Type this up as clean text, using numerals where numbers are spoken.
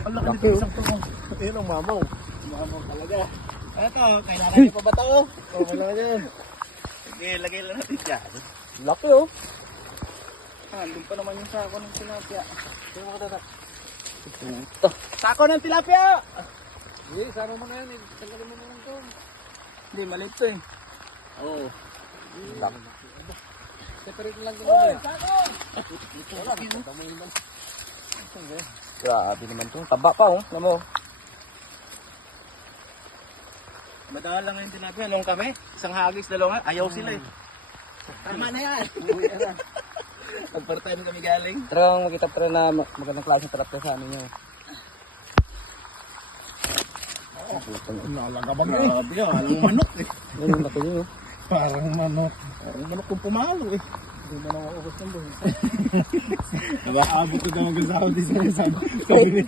Ang laki nito isang to. Ayun ang mamaw. Mamaw talaga. Ito, kailangan niyo pa ba ito? Oo, kailangan yan. Sige, lagay lang natin dyan. Laki oh. Doon pa naman yung sako ng tilapia. Ito mo katatak. Ito. Sako ng tilapia! Hindi, sama mo na yan. Tanggalin mo naman ito. Hindi, maliit to eh. Oo. Laki. Separate lang ito. Uy, sako! Grabe naman ito. Taba pa oh. Alam mo. Madaan lang yung tilapia. Nung kami, isang hagis, dalawa. Ayaw sila eh. Tama na yan. Pagpartayan kami galing. Pero makita pa rin na magandang klase ng trap sa amin yun. Nalagabang eh. Grabe yan. Anong manok eh. Yan yung laki yun oh. Parang manok. Parang manok kung pumalo eh. Hindi mo na maubos ng buhay. Nabakaabot ko naman sa ako. Di sa